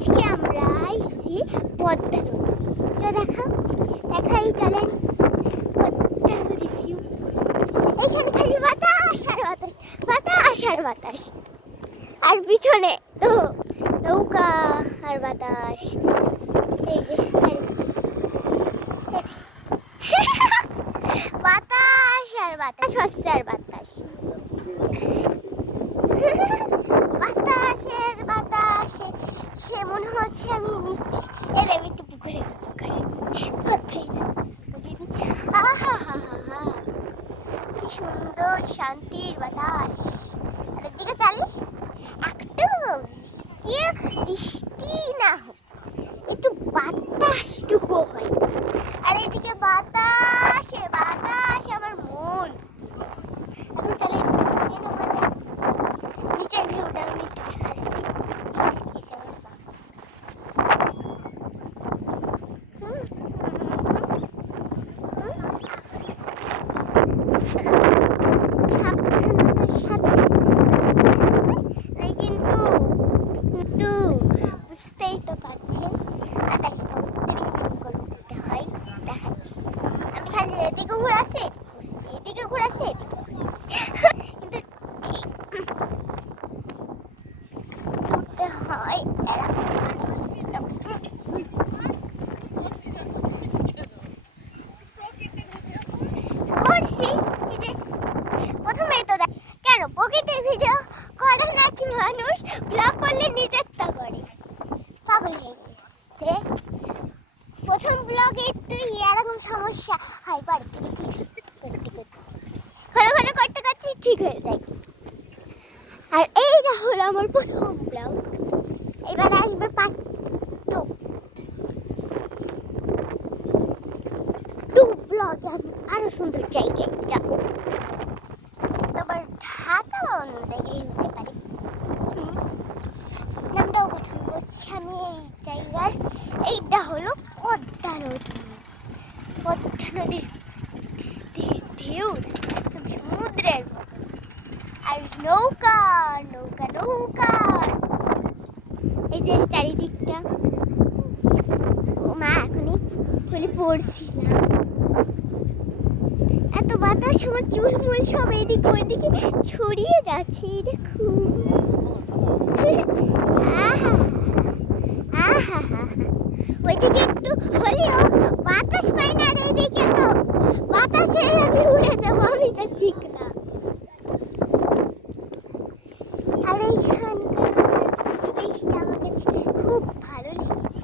আজকে আমরা আসছি পদ্মা নদী। তো দেখাই চলেন পদ্মা নদী ভিউ। এইখানে খালি বাতাস আর বাতাস, বাতাস আর বাতাস, আর পিছনে তো নৌকা আর বাতাস। এই যে বাতাস আর বাতাস, হচ্ছে আর বাতাস, বাতাসের বাতাসে সে মনে হচ্ছে আমি নিচ্ছি। এর আমি একটু পুকুরে গেছি করে আহা হা হা হা, কি সুন্দর শান্তির বাতাস। আর এদিকে চালে একটু বৃষ্টি না হোক, একটু বাতাসটুকু হয়। আর এদিকে বাতাসে বাতাসে আমার মন। এখন চলে নিচে নামা যায়। নিচের ভিউটা আমি একটু দেখাচ্ছি। সাবধানতার সাথে কিন্তু বুঝতেই তো পারছেন করতে হয়। দেখাচ্ছি আমি খালি এদিকে ঘুরাচ্ছি, এদিকে ঘুরাচ্ছি, এদিকে কিন্তু করতে হয় করছি। এই যে প্রথমেই তো কেন প্রকৃতির ভিডিও করে নাকি মানুষ ব্লগ করলে নিজেরটা করে, পাগল হয়ে গেছে। প্রথম ব্লগে একটু এরকম সমস্যা হয়, পরে থেকে ঠিক ঘরে ঘরে করতে করতে ঠিক হয়ে যায়। আর এইটা হলো আমার প্রথম ব্লগ। এবার আসবে পার্ট 2 ব্লগে আমি আরো সুন্দর জায়গায় যাবো। তারপর ঢাকা বা অন্য জায়গায় হতে পারে, নামটাও গঠন করছি আমি এই জায়গার। এইটা হলো পদ্মা নদী। পদ্মা নদীর ঢেউ সমুদ্রের মতো, আর নৌকা নৌকা নৌকা। এই যে চারিদিকটা, ও মা এখনই হলে পড়ছিলাম। এত বাতাস, আমার চুল মুল সব এদিকে ওইদিকে ছড়িয়ে যাচ্ছে। দেখুন আহা আহা হা, ওইদিকে একটু হলেও বাতাস পাই না, আর ওইদিকে তো বাতাসে আমি উড়ে যাবো, আমি তো ঠিক না। আর এইখানকার পরিবেশটা আমার কাছে খুব ভালো লেগেছে।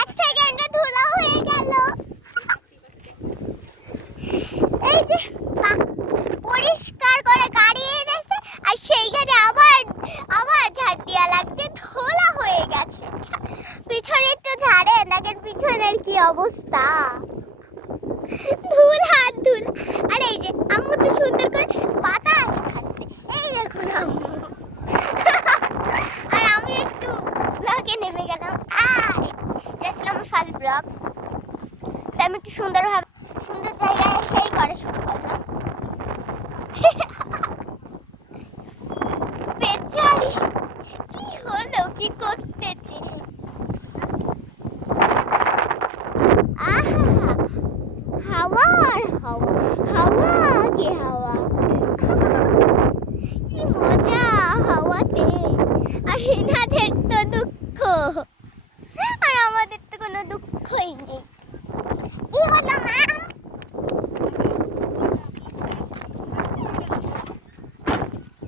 এক সেকেন্ডে ধুলা হয়ে গেল। এই যে পরিষ্কার করে গাড়ি এনেছে, আর সেই গাড়ি আবার আবার ঝাড় দেওয়া লাগছে, ধোলা হয়ে গেছে। পিছনে একটু ঝাড়ে, নাকের পিছনের কি অবস্থা, ধুল হাত ধুল। আর এই যে আম্মু তো সুন্দর করে বাতাস খাচ্ছে, এই দেখুন আম্মু। আর আমি একটু ব্লগে নেমে গেলাম। এটা ছিল আমার ফার্স্ট ব্লগ, তাই আমি একটু সুন্দর জায়গায় সেই করে শুরু করলাম। বেচারি কি হলো, কি করতেছে। আহা হাওয়া আর হাওয়া, হাওয়া কি হাওয়া, কি মজা হাওয়াতে। আর এনাদের তো দুঃখ, আর আমাদের তো কোনো দুঃখই নেই। কি হলো মা?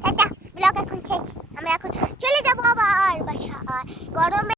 টাটা, ব্লগ এখন শেষ। আমি এখন চলে যাবো আবার বাসায়। গরমে